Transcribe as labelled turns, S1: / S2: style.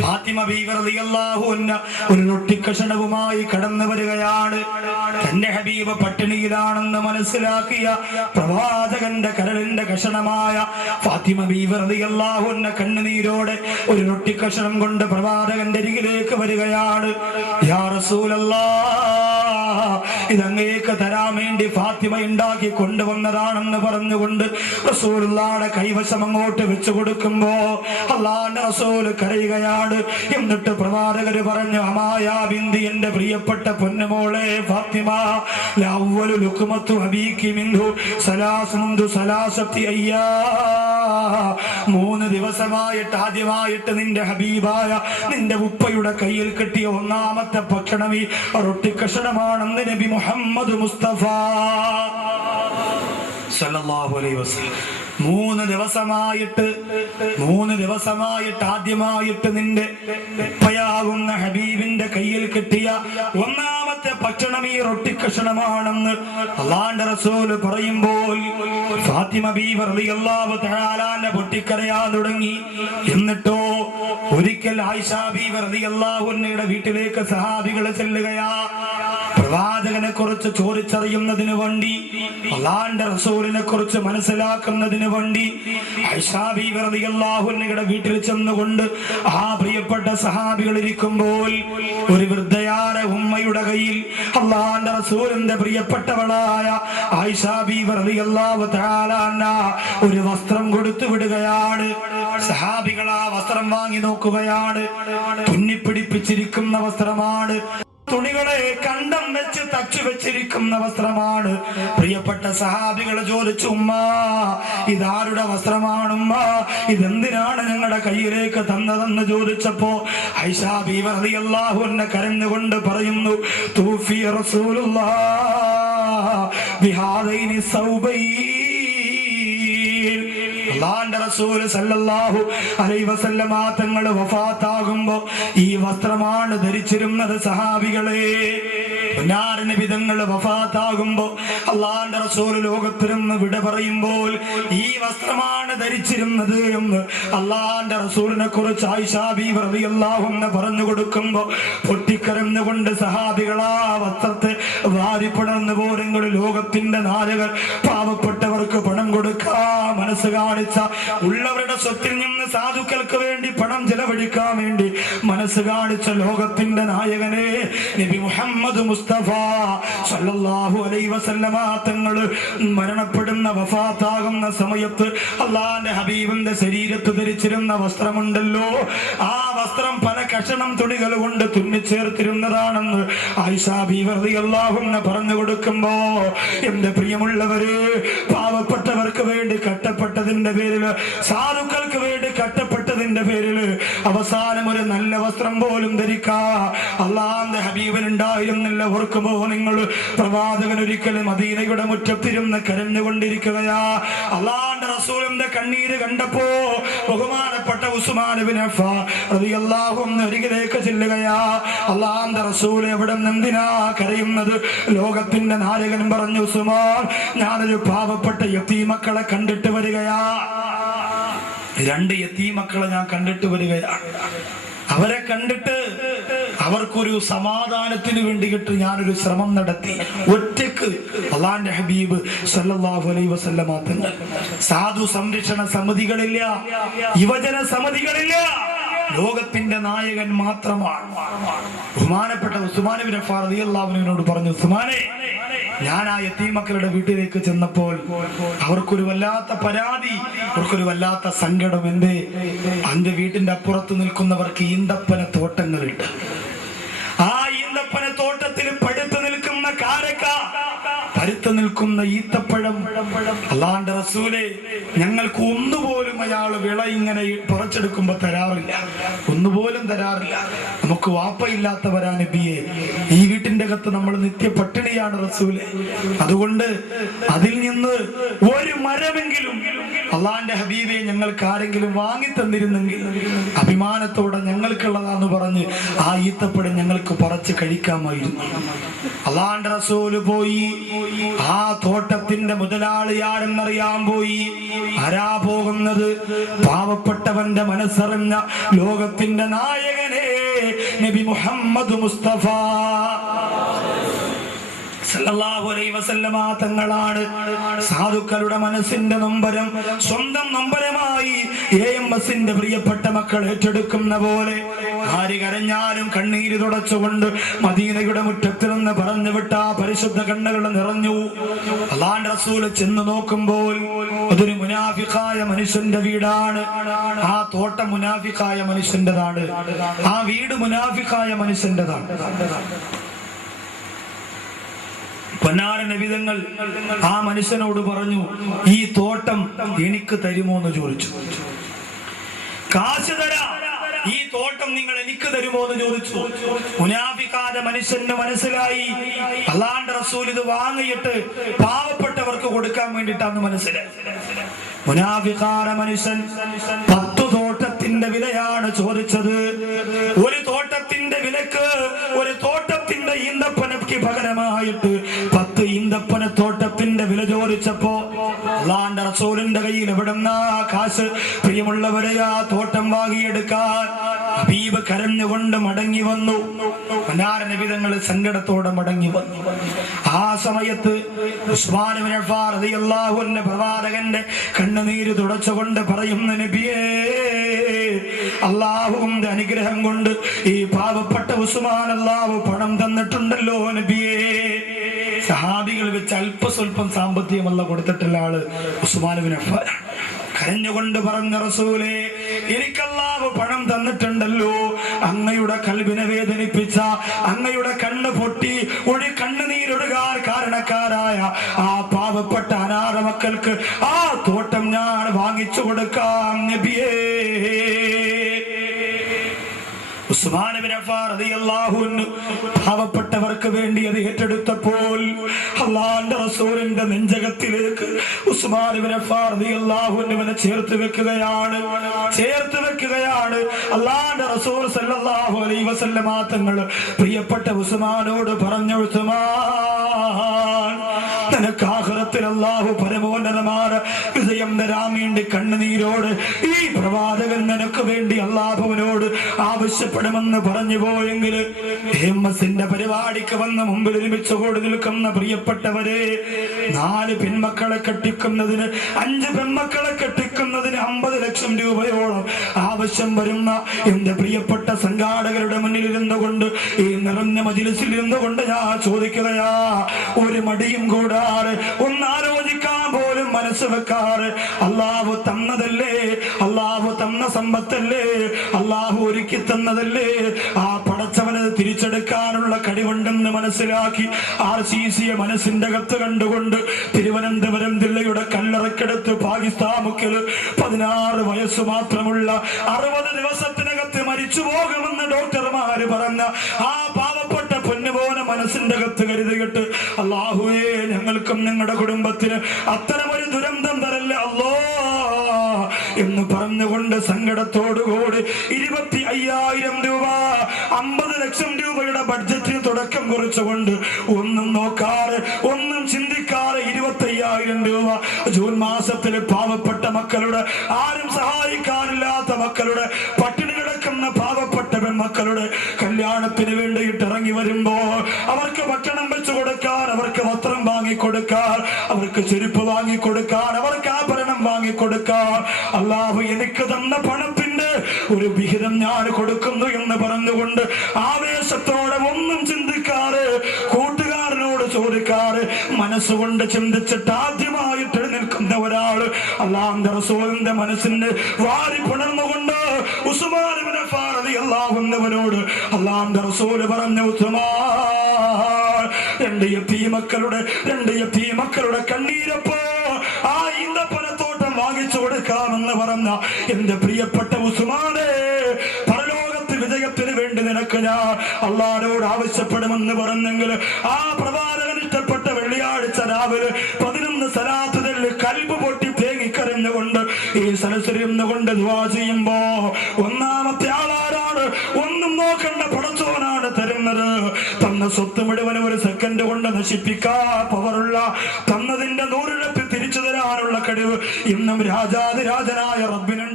S1: ഫാത്തിമ ബീവി റളിയല്ലാഹു അൻഹ ഒരു റൊട്ടിക്കഷണവുമായി കടന്നു വരികയാണ്. തന്റെ ഹബീബ് പട്ടിണിയിലാണെന്ന് മനസ്സിലാക്കിയ പ്രവാചകന്റെ കരളിന്റെ കഷണമായ ഫാത്തിമ ബീവി റളിയല്ലാഹു അൻഹ കണ്ണുനീരോടെ ഒരു റൊട്ടിക്കഷണം കൊണ്ട് പ്രവാചകന്റെ അരികിലേക്ക് വരികയാണ്. യാ റസൂലല്ലാഹ് ഇതങ്ങേക്ക് തരാൻ വേണ്ടി ഫാത്തിമ ഉണ്ടാക്കി കൊണ്ടുവന്നതാണെന്ന് പറഞ്ഞുകൊണ്ട് റസൂലുള്ളാടെ കൈവശം അങ്ങോട്ട് വെച്ചു കൊടുക്കുമ്പോ അള്ളാന്റെ റസൂൽ കരയുകയാണ്. എന്നിട്ട് പ്രവാചകര് പറഞ്ഞു അമായ ബിന്ദി എന്റെ പ്രിയപ്പെട്ട പൊന്നുമോളെ ഫാത്തിമ ലുക്കുമത്തു അബീക്കി മിന്ദു സലാസുന്ദു സലാസത്തി അയ്യാ. മൂന്ന് ദിവസമായിട്ട് ആദ്യമായിട്ട് നിന്റെ ഹബീബായ നിന്റെ ഉപ്പയുടെ കയ്യിൽ കിട്ടിയ ഒന്നാമത്തെ ഭക്ഷണം ഈ റൊട്ടിക്കഷണമാണെന്ന് നബി മുഹമ്മദ് മുസ്തഫ. മൂന്ന് ദിവസമായിട്ട് മൂന്ന് ദിവസമായിട്ട് ആദ്യമായിട്ട് നിന്റെ ഉപ്പയാകുന്ന ഹബീബിന്റെ കയ്യിൽ കിട്ടിയ ഒന്നാമത്തെ ഭക്ഷണം ഈ റൊട്ടി കഷണമാണെന്ന് അള്ളാന്റെ റസൂൽ പറയുമ്പോൾ ഫാത്തിമ ബീവർ റളിയല്ലാഹു തഹാലാന്റെ പൊട്ടിക്കരയാൻ തുടങ്ങി. എന്നിട്ടോ ഒരിക്കൽ ആയിഷ ബീവർ അൻഹയുടെ വീട്ടിലേക്ക് സഹാബികൾ ചെല്ലുകയാ. പ്രവാചകനെ കുറിച്ച് ചോദിച്ചറിയുന്നതിന് വേണ്ടി അള്ളാന്റെ റസൂലിനെ കുറിച്ച് മനസ്സിലാക്കുന്നതിന് വേണ്ടി അൻഹയുടെ വീട്ടിൽ ചെന്നുകൊണ്ട് ആ പ്രിയപ്പെട്ട സഹാബികൾ ഇരിക്കുമ്പോൾ ഒരു വൃദ്ധയായ ഉമ്മയുടെ കയ്യിൽ അള്ളാന്റെ റസൂലിന്റെ പ്രിയപ്പെട്ടവളായ ആയിഷ ബീവി റളിയല്ലാഹു തആല ഒരു വസ്ത്രം കൊടുത്തു വിടുകയാണ്. സഹാബികൾ ആ വസ്ത്രം വാങ്ങി നോക്കുകയാണ്. തുന്നിപ്പിടിപ്പിച്ചിരിക്കുന്ന വസ്ത്രമാണ്. തുണികളെ കണ്ടം വെച്ച് തച്ചു വെച്ചിരിക്കുന്ന വസ്ത്രമാണ്. പ്രിയപ്പെട്ട സഹാബികളെ ചോദിച്ചു ഉമ്മ ഇതാരുടെ വസ്ത്രമാണ് ഉമ്മ? ഇതെന്തിനാണ് ഞങ്ങളുടെ കയ്യിലേക്ക് തന്നതെന്ന് ചോദിച്ചപ്പോ ഐഷാ കരഞ്ഞുകൊണ്ട് പറയുന്നു തൂഫി റസൂലുള്ള ബിഹാദൈനി സൗബൈൻ അള്ളാന്റെ റസൂൽ സല്ലല്ലാഹു അലൈഹി വസല്ലമ തങ്ങൾ വഫാത്താകുമ്പോ ഈ വസ്ത്രമാണ് ധരിച്ചിരുന്നത് സഹാബികളെ. നബിതങ്ങൾ വഫാത്താകുമ്പോ അള്ളാന്റെ റസൂൽ ലോകത്തിരുന്ന് വിട പറയുമ്പോൾ ഈ വസ്ത്രമാണ് ധരിച്ചിരുന്നത് എന്ന് അള്ളാന്റെ റസൂലിനെ കുറിച്ച് ആയിഷാബിഅള്ളാഹുന്ന് പറഞ്ഞു കൊടുക്കുമ്പോ പൊട്ടിക്കരന്നുകൊണ്ട് സഹാബികളാ വസ്ത്രത്തെ വാരിപ്പടർന്നു പോരെങ്കിൽ ലോകത്തിന്റെ നാലുകൾ പാവപ്പെട്ടവർക്ക് പണം കൊടുക്കാ മനസ്സ് കാണിച്ച ഉള്ളവരുടെ സ്വത്തിൽ നിന്ന് സാധുക്കൾക്ക് വേണ്ടി പണം ചെലവഴിക്കാൻ വേണ്ടി മനസ്സ് കാണിച്ച ലോകത്തിന്റെ നായകനെ നബി മുഹമ്മദ് മുസ്തഫ സല്ലല്ലാഹു അലൈഹി വസല്ലമ തങ്ങൾ മരണപ്പെടുന്ന വഫാത്താകുന്ന സമയത്ത് അള്ളാന്റെ ഹബീബിന്റെ ശരീരത്ത് ധരിച്ചിരുന്ന വസ്ത്രമുണ്ടല്ലോ. ആ വസ്ത്രം കഷണം തുണികൾ കൊണ്ട് തുന്നിച്ചേർത്തിരുന്നതാണെന്ന് ആയിഷാ ബീവി അള്ളാഹുന്ന് പറഞ്ഞു കൊടുക്കുമ്പോ എന്റെ പ്രിയമുള്ളവര് പാവപ്പെട്ടവർക്ക് വേണ്ടി കട്ടപ്പെട്ടതിന്റെ പേരിൽ സാധുക്കൾക്ക് വേണ്ടി കട്ടപ്പെട്ടതിന്റെ പേരിൽ അവസാനം ഒരു നല്ല വസ്ത്രം പോലും ധരിക്കാ. അള്ളാന്റെ ഹബീബനുണ്ടായിരുന്നില്ല. ഓർക്കുമ്പോ നിങ്ങൾ പ്രവാചകൻ ഒരിക്കലും മദീനയുടെ മുറ്റത്തിരുന്ന് കരഞ്ഞുകൊണ്ടിരിക്കുകയാ. അള്ളാന്റെ റസൂലിന്റെ കണ്ണീര് കണ്ടപ്പോ ബഹുമാനപ്പെട്ട റസൂൽ എന്തിനാ കരയുന്നത്? ലോകത്തിന്റെ നായകൻ പറഞ്ഞു ഉസ്മാൻ ഞാനൊരു പാവപ്പെട്ട യത്തീമക്കളെ കണ്ടിട്ട് വരികയാ. രണ്ട് യത്തീമക്കളെ ഞാൻ കണ്ടിട്ട് വരികയാ. അവരെ കണ്ടിട്ട് അവർക്കൊരു സമാധാനത്തിന് വേണ്ടിയിട്ട് ഞാനൊരു ശ്രമം നടത്തി. ഒറ്റയ്ക്ക് അള്ളാന്റെ ഹബീബ് സല്ലല്ലാഹു അലൈഹി വസല്ലമ തങ്ങൾ. സാധു സംരക്ഷണ സമിതികളില്ല യുവജന സമിതികളില്ല ലോകത്തിന്റെ നായകൻ മാത്രമാണ്. ബഹുമാനപ്പെട്ട ഉസ്മാനബിൻ റളിയല്ലാഹുവിനോട് പറഞ്ഞു ഉസ്മാനെ ഞാൻ ആ യത്തീമക്കളുടെ വീട്ടിലേക്ക് ചെന്നപ്പോൾ അവർക്കൊരു വല്ലാത്ത പരാതി അവർക്കൊരു വല്ലാത്ത സങ്കടം എന്തേ? അന്റെ വീട്ടിന്റെ അപ്പുറത്ത് നിൽക്കുന്നവർക്ക് ഈന്തപ്പന തോട്ടങ്ങളുണ്ട്. നിൽക്കുന്ന ഈത്തപ്പഴം അള്ളാന്റെ റസൂലെ ഞങ്ങൾക്ക് ഒന്നുപോലും അയാൾ വിള ഇങ്ങനെ പറിച്ചെടുക്കുമ്പോ തരാറില്ല. ഒന്നുപോലും തരാറില്ല. നമുക്ക് വാപ്പയില്ലാത്തവരാ നബിയെ. ഈ വീട്ടിന്റെ അകത്ത് നമ്മൾ നിത്യ പട്ടിണിയാണ് റസൂലെ. അതുകൊണ്ട് അതിൽ നിന്ന് ഒരു മരമെങ്കിലും അള്ളാന്റെ ഹബീബെ ഞങ്ങൾക്ക് ആരെങ്കിലും വാങ്ങി തന്നിരുന്നെങ്കിൽ അഭിമാനത്തോടെ ഞങ്ങൾക്കുള്ളതാന്ന് പറഞ്ഞ് ആ ഈത്തപ്പഴം ഞങ്ങൾക്ക് പറച്ച് കഴിക്കാമായിരുന്നു. അള്ളാന്റെ റസൂൽ പോയി ആ തോട്ടത്തിന്റെ മുതലാളി ആരെന്നറിയാൻ പോയി? ആരാ പോകുന്നത്? പാവപ്പെട്ടവന്റെ മനസ്സറിഞ്ഞ ലോകത്തിന്റെ നായകനെ നബി മുഹമ്മദ് മുസ്തഫ. തങ്ങളാണ്. സാധുക്കളുടെ മനസ്സിന്റെ നൊമ്പരം സ്വന്തം നൊമ്പരമായി എ എം എസിന്റെ പ്രിയപ്പെട്ട മക്കൾ ഏറ്റെടുക്കുന്ന പോലെ ആര് കരഞ്ഞാലും കണ്ണീര് തുടച്ചുകൊണ്ട് മദീനയുടെ മുറ്റത്തിൽ നിന്ന് പറഞ്ഞു വിട്ട പരിശുദ്ധ കണ്ണുകൾ നിറഞ്ഞു. അള്ളാന്റെ റസൂൽ ചെന്ന് നോക്കുമ്പോൾ അതൊരു മുനാഫിക്കായ മനുഷ്യന്റെ വീടാണ്. ആ തോട്ടം മുനാഫിക്കായ മനുഷ്യന്റെതാണ്. ആ വീട് മുനാഫിക്കായ മനുഷ്യന്റെതാണ്. പൊന്നാര നബിതങ്ങൾ ആ മനുഷ്യനോട് പറഞ്ഞു ഈ തോട്ടം എനിക്ക് തരുമോ എന്ന് ചോദിച്ചു. കാശ് തരാ ഈ തോട്ടം നിങ്ങൾ എനിക്ക് തരുമോ എന്ന് ചോദിച്ചു. മുനാഫിക്കാതെ മനുഷ്യന്റെ മനസ്സിലായി. അള്ളാണ്ട് റസൂൽ ഇത് വാങ്ങിയിട്ട് പാവപ്പെട്ടവർക്ക് കൊടുക്കാൻ വേണ്ടിയിട്ടാന്ന് മനസ്സിലായി മുനാഫിക്കാര മനുഷ്യൻ പത്തു തോട്ടത്തിന്റെ വിലയാണ് ചോദിച്ചത്. ഒരു തോട്ടത്തിന്റെ വിലക്ക് ഒരു തോട്ടത്തിന്റെ ഈന്തപ്പനക്ക് പകരമായിട്ട് തോട്ടത്തിന്റെ വില ചോദിച്ചപ്പോ അള്ളാന്റെ റസൂലിന്റെ കയ്യിൽ എവിടുന്ന കാശ് പ്രിയമുള്ളവരെ ആ തോട്ടം വാങ്ങിയെടുക്കാൻ ഹബീബ് കരഞ്ഞുകൊണ്ട് മടങ്ങി വന്നു. നബിതങ്ങൾ സങ്കടത്തോടെ മടങ്ങി വന്നു. ആ സമയത്ത് അൻഹു പ്രവാചകന്റെ കണ്ണുനീര് തുടച്ചുകൊണ്ട് പറയുന്ന നബിയേ അള്ളാഹുവിന്റെ അനുഗ്രഹം കൊണ്ട് ഈ പാവപ്പെട്ട ഉസ്മാൻ അള്ളാഹു പണം തന്നിട്ടുണ്ടല്ലോ. സഹാബികൾ വെച്ച് അല്പസ്വല്പം സാമ്പത്തികമല്ല കൊടുത്തിട്ടുള്ള ആൾ അഫ്ഫാൻ കരഞ്ഞുകൊണ്ട് പറഞ്ഞ റസൂലേ എനിക്കല്ലാവ് പണം തന്നിട്ടുണ്ടല്ലോ. അങ്ങയുടെ കൽവിനെ വേദനിപ്പിച്ച അങ്ങയുടെ കണ്ണ് പൊട്ടി ഒരു കണ്ണുനീരൊടുകാർ കാരണക്കാരായ ആ പാവപ്പെട്ട അനാഥ മക്കൾക്ക് ആ തോട്ടം ഞാൻ വാങ്ങിച്ചു കൊടുക്കാം നബിയേ. ഉസ്മാൻ പാവപ്പെട്ടവർക്ക് വേണ്ടി അത് ഏറ്റെടുത്തപ്പോൾ അള്ളാന്റെ റസൂലിന്റെ നെഞ്ചകത്തിലേക്ക് അൻഹുവിനെ ചേർത്ത് വെക്കുകയാണ്. ചേർത്ത് വെക്കുകയാണ്. അള്ളാന്റെ റസൂൽ സല്ലാഹു അലൈഹി വസല്ലമ തങ്ങൾ പ്രിയപ്പെട്ട ഉസ്മാനോട് പറഞ്ഞു ഉസ്മാൻ അല്ലാഹു പരമോന്നതമായ വിജയം തരാമേണ്ടി കണ്ണുനീരോട് ഈ പ്രവാചകൻ നിനക്ക് വേണ്ടി അള്ളാഹുവിനോട് ആവശ്യപ്പെടുമെന്ന് പറഞ്ഞു പോയെങ്കിൽ എസിന്റെ പരിപാടിക്ക് വന്ന മുമ്പിൽ ഒരുമിച്ച് കൂടി നിൽക്കുന്ന പ്രിയപ്പെട്ടവരെ നാല് പെൺമക്കളെ കെട്ടിക്കുന്നതിന് അഞ്ച് പെൺമക്കളെ കെട്ടിക്കുന്നതിന് അമ്പത് ലക്ഷം രൂപയോളം ആവശ്യം വരുന്ന എന്റെ പ്രിയപ്പെട്ട സംഘാടകരുടെ മുന്നിൽ ഇരുന്നു കൊണ്ട് ഈ നിറഞ്ഞ മജിലിസിൽ ഇരുന്നു കൊണ്ട് ഞാൻ ചോദിക്കുകയാ ഒരു മടിയും കൂടാറ് ഒന്നാലോചിക്കാൻ പോലും മനസ്സ് വെക്കാറ് അള്ളാഹു തന്നതല്ലേ അള്ളാഹു തന്ന സമ്പത്തല്ലേ അള്ളാഹു ഒരുക്കി തന്നതല്ലേ ആ പടച്ചവന് തിരിച്ചെടുക്കാനുള്ള കഴിവുണ്ടെന്ന് മനസ്സിലാക്കി ആർ സി സിയെ മനസ്സിന്റെ അകത്ത് കണ്ടുകൊണ്ട് തിരുവനന്തപുരം ജില്ലയുടെ കല്ലറക്കെടുത്ത് പാകിസ്ഥാൻ മുക്കിൽ പതിനാറ് വയസ്സ് മാത്രമുള്ള അറുപത് ദിവസത്തിനകത്ത് മരിച്ചു പോകുമെന്ന് ഡോക്ടർമാര് പറഞ്ഞ ആ പാവപ്പെട്ട പൊന്നുപോലെ മനസ്സിന്റെ അകത്ത് കരുതിയിട്ട് അള്ളാഹുവേ ഞങ്ങൾക്കും ഞങ്ങളുടെ കുടുംബത്തിന് അത്തരമൊരു ദുരന്തം തരല്ലേ അല്ലോ എന്ന് പറഞ്ഞുകൊണ്ട് സങ്കടത്തോടുകൂടി ഇരുപത്തി അയ്യായിരം രൂപ അമ്പത് ലക്ഷം രൂപയുടെ ബഡ്ജറ്റിന് തുടക്കം കുറിച്ചുകൊണ്ട് ഒന്നും നോക്കാറ് ഒന്നും ചിന്തിക്കാറ് രൂപ. ജൂൺ മാസത്തിൽ പാവപ്പെട്ട മക്കളുടെ ആരും സഹായിക്കാനില്ലാത്ത മക്കളുടെ പട്ടിണി കിടക്കുന്ന പാവപ്പെട്ട പെൺമക്കളുടെ കല്യാണത്തിന് വേണ്ടിയിട്ട് ഇറങ്ങി വരുമ്പോൾ അവർക്ക് ഭക്ഷണം വെച്ചു കൊടുക്കാൻ അവർക്ക് വസ്ത്രം വാങ്ങി കൊടുക്കാൻ അവർക്ക് ചെരുപ്പ് വാങ്ങി കൊടുക്കാൻ അവർക്ക് ആഭരണം വാങ്ങി കൊടുക്കാൻ. അള്ളാഹു എനിക്ക് തന്ന പണത്തിന്റെ ഒരു വിഹിതം ഞാൻ കൊടുക്കുന്നു എന്ന് പറഞ്ഞുകൊണ്ട് ആവേശത്തോടെ ഒന്നും ചിന്തിക്കാറ് കൂട്ടുകാരനോട് ചോദിക്കാറ് മനസ്സുകൊണ്ട് ചിന്തിച്ചിട്ട് ആദ്യമായിട്ട് എഴുന്നേൽക്കുന്ന ഒരാൾ അള്ളാന്റെ റസൂലിന്റെ മനസ്സിന്റെ വാരി പുണർന്നുകൊണ്ട് ഉസ്മാൻ അല്ലാന്റെ റസൂൽ പറഞ്ഞ ഉസ്മാൻ രണ്ട് യത്തീ മക്കളുടെ രണ്ട് യത്തീ മക്കളുടെ കണ്ണീരപ്പോ ആ ഈന്തപ്പനത്തോട്ടം വാങ്ങിച്ചു കൊടുക്കാമെന്ന് പറഞ്ഞ എന്റെ പ്രിയപ്പെട്ട ഉസ്മാനെ പരലോകത്ത് വിജയത്തിന് വേണ്ടി നിനക്ക് ഞാൻ അള്ളാരോട് ആവശ്യപ്പെടുമെന്ന് പറഞ്ഞെങ്കിൽ ആ ഇഷ്ടപ്പെട്ട രാവിലെ പതിനൊന്ന് സലാത്തുകളിൽ കൽബ് പൊട്ടി തേങ്ങിക്കരഞ്ഞുകൊണ്ട് ഈ സലസരിയുന്നുകൊണ്ട് ദ്വാ ചെയ്യുമ്പോ ഒന്നാമത്തെ ആളാരാണ്? ഒന്നും നോക്കണ്ട പടച്ചോനാണ് തരുന്നത്. തന്ന സ്വത്ത് മുഴുവൻ ഒരു സെക്കൻഡ് കൊണ്ട് നശിപ്പിക്കാ പവറുള്ള തന്നതിന്റെ നൂറിഴപ്പ് തിരിച്ചു തരാ തരാനുള്ള കഴിവ് ഇന്നും രാജാതിരാജനായ റബ്ബിനുണ്ട്.